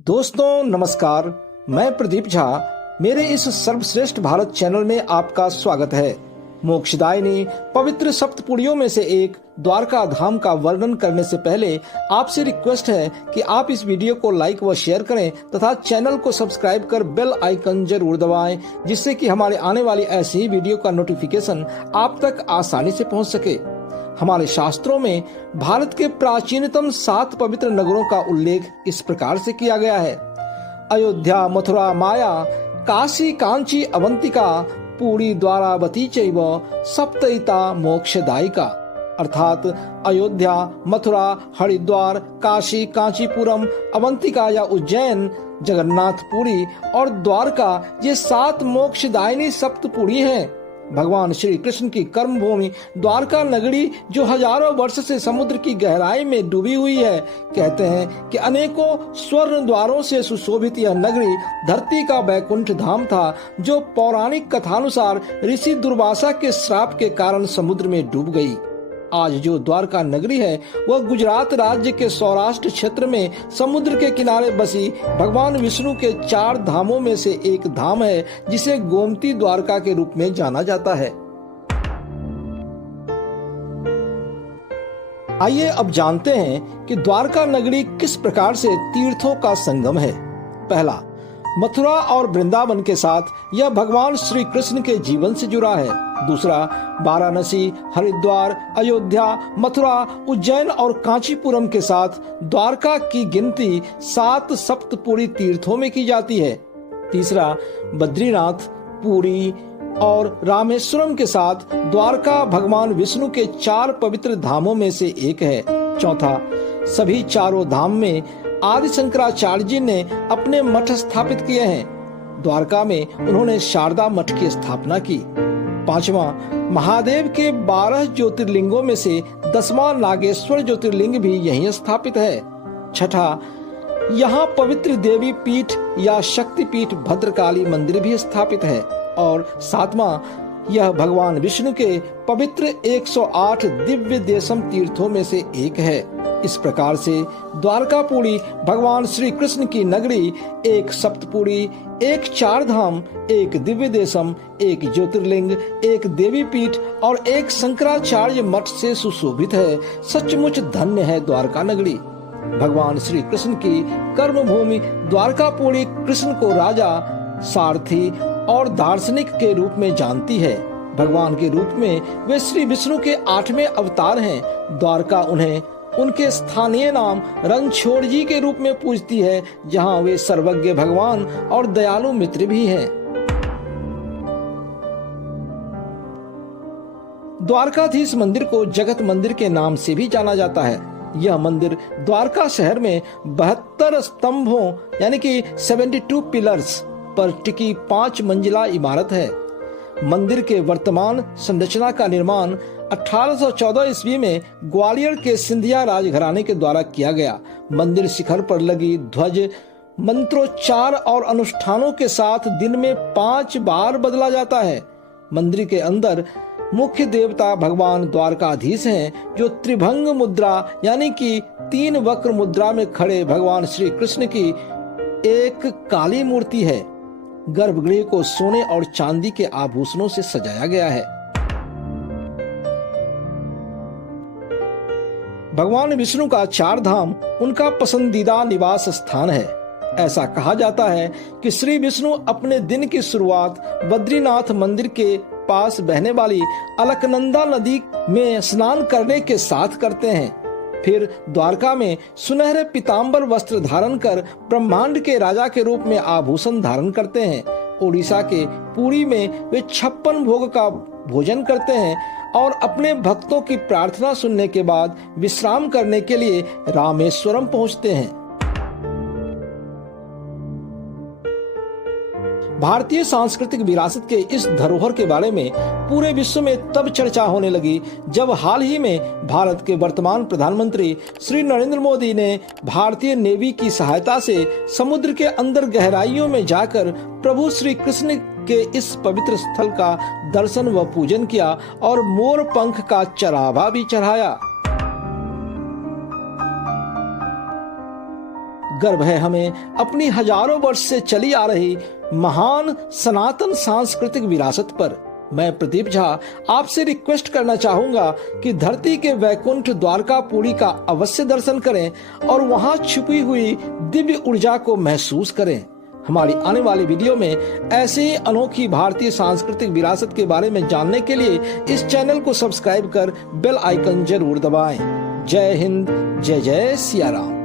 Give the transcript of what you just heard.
दोस्तों नमस्कार, मैं प्रदीप झा। मेरे इस सर्वश्रेष्ठ भारत चैनल में आपका स्वागत है। मोक्षदायिनी पवित्र सप्तपुड़ियों में से एक द्वारका धाम का वर्णन करने से पहले आपसे रिक्वेस्ट है कि आप इस वीडियो को लाइक व शेयर करें तथा चैनल को सब्सक्राइब कर बेल आइकन जरूर दबाएं, जिससे कि हमारे आने वाली ऐसी ही वीडियो का नोटिफिकेशन आप तक आसानी से पहुंच सके। हमारे शास्त्रों में भारत के प्राचीनतम 7 पवित्र नगरों का उल्लेख इस प्रकार से किया गया है: अयोध्या, मथुरा, माया, काशी, कांची, अवंतिका, पुरी, द्वारावती चैव सप्तईता मोक्षदायिका। अर्थात अयोध्या, मथुरा, हरिद्वार, काशी, कांचीपुरम, अवंतिका या उज्जैन, जगन्नाथपुरी और द्वारका ये 7 मोक्षदायिनी सप्तपुरी हैं। भगवान श्री कृष्ण की कर्म भूमि द्वारका नगरी, जो हजारों वर्ष से समुद्र की गहराई में डूबी हुई है। कहते हैं कि अनेकों स्वर्ण द्वारों से सुशोभित यह नगरी धरती का वैकुंठ धाम था, जो पौराणिक कथानुसार ऋषि दुर्वासा के श्राप के कारण समुद्र में डूब गई। आज जो द्वारका नगरी है वह गुजरात राज्य के सौराष्ट्र क्षेत्र में समुद्र के किनारे बसी भगवान विष्णु के 4 धामों में से एक धाम है, जिसे गोमती द्वारका के रूप में जाना जाता है। आइए अब जानते हैं कि द्वारका नगरी किस प्रकार से तीर्थों का संगम है। पहला, मथुरा और वृंदावन के साथ यह भगवान श्री कृष्ण के जीवन से जुड़ा है। दूसरा, वाराणसी, हरिद्वार, अयोध्या, मथुरा, उज्जैन और कांचीपुरम के साथ द्वारका की गिनती 7 सप्तपुरी तीर्थों में की जाती है। तीसरा, बद्रीनाथ, पुरी और रामेश्वरम के साथ द्वारका भगवान विष्णु के 4 पवित्र धामों में से एक है। चौथा, सभी चारों धाम में आदि शंकराचार्य जी ने अपने मठ स्थापित किए हैं। द्वारका में उन्होंने शारदा मठ की स्थापना की। पांचवा, महादेव के 12 ज्योतिर्लिंगों में से 10वां नागेश्वर ज्योतिर्लिंग भी यहीं स्थापित है। छठा, यहाँ पवित्र देवी पीठ या शक्ति पीठ भद्रकाली मंदिर भी स्थापित है। और 7वां, यह भगवान विष्णु के पवित्र 108 दिव्य देशम तीर्थों में से एक है। इस प्रकार से द्वारकापुरी भगवान श्री कृष्ण की नगरी एक सप्तपुरी, एक 4 धाम, एक दिव्य देशम, एक ज्योतिर्लिंग, एक देवी पीठ और एक शंकराचार्य मठ से सुशोभित है। सचमुच धन्य है द्वारका नगरी। भगवान श्री कृष्ण की कर्म भूमि द्वारकापुरी कृष्ण को राजा, सारथी और दार्शनिक के रूप में जानती है। भगवान के रूप में वे श्री विष्णु के 8वें अवतार हैं। द्वारका उन्हें उनके स्थानीय नाम रणछोड़ जी के रूप में पूजती है, जहां वे सर्वज्ञ भगवान और दयालु मित्र भी हैं। द्वारकाधीश मंदिर को जगत मंदिर के नाम से भी जाना जाता है। यह मंदिर द्वारका शहर में 72 स्तंभों यानी कि 72 पिलर्स पर टिकी 5 मंजिला इमारत है। मंदिर के वर्तमान संरचना का निर्माण 1814 ईस्वी में ग्वालियर के सिंधिया राजघराने के द्वारा किया गया। मंदिर शिखर पर लगी ध्वज मंत्रोच्चार और अनुष्ठानों के साथ दिन में 5 बार बदला जाता है। मंदिर के अंदर मुख्य देवता भगवान द्वारकाधीश हैं, जो त्रिभंग मुद्रा यानी कि 3 वक्र मुद्रा में खड़े भगवान श्री कृष्ण की एक काली मूर्ति है। गर्भगृह को सोने और चांदी के आभूषणों से सजाया गया है। भगवान विष्णु का 4 धाम उनका पसंदीदा निवास स्थान है। ऐसा कहा जाता है कि श्री विष्णु अपने दिन की शुरुआत बद्रीनाथ मंदिर के पास बहने वाली अलकनंदा नदी में स्नान करने के साथ करते हैं। फिर द्वारका में सुनहरे पीताम्बर वस्त्र धारण कर ब्रह्मांड के राजा के रूप में आभूषण धारण करते हैं। ओडिशा के पुरी में वे 56 भोग का भोजन करते हैं और अपने भक्तों की प्रार्थना सुनने के बाद विश्राम करने के लिए रामेश्वरम पहुंचते हैं। भारतीय सांस्कृतिक विरासत के इस धरोहर के बारे में पूरे विश्व में तब चर्चा होने लगी जब हाल ही में भारत के वर्तमान प्रधानमंत्री श्री नरेंद्र मोदी ने भारतीय नेवी की सहायता से समुद्र के अंदर गहराइयों में जाकर प्रभु श्री कृष्ण के इस पवित्र स्थल का दर्शन व पूजन किया और मोर पंख का चढ़ावा भी चढ़ाया। गर्व है हमें अपनी हजारों वर्ष से चली आ रही महान सनातन सांस्कृतिक विरासत पर। मैं प्रदीप झा आपसे रिक्वेस्ट करना चाहूंगा कि धरती के वैकुंठ द्वारकापुरी का अवश्य दर्शन करें और वहां छुपी हुई दिव्य ऊर्जा को महसूस करें। हमारी आने वाली वीडियो में ऐसे ही अनोखी भारतीय सांस्कृतिक विरासत के बारे में जानने के लिए इस चैनल को सब्सक्राइब कर बेल आइकन जरूर दबाएं। जय हिंद, जय जय सिया राम।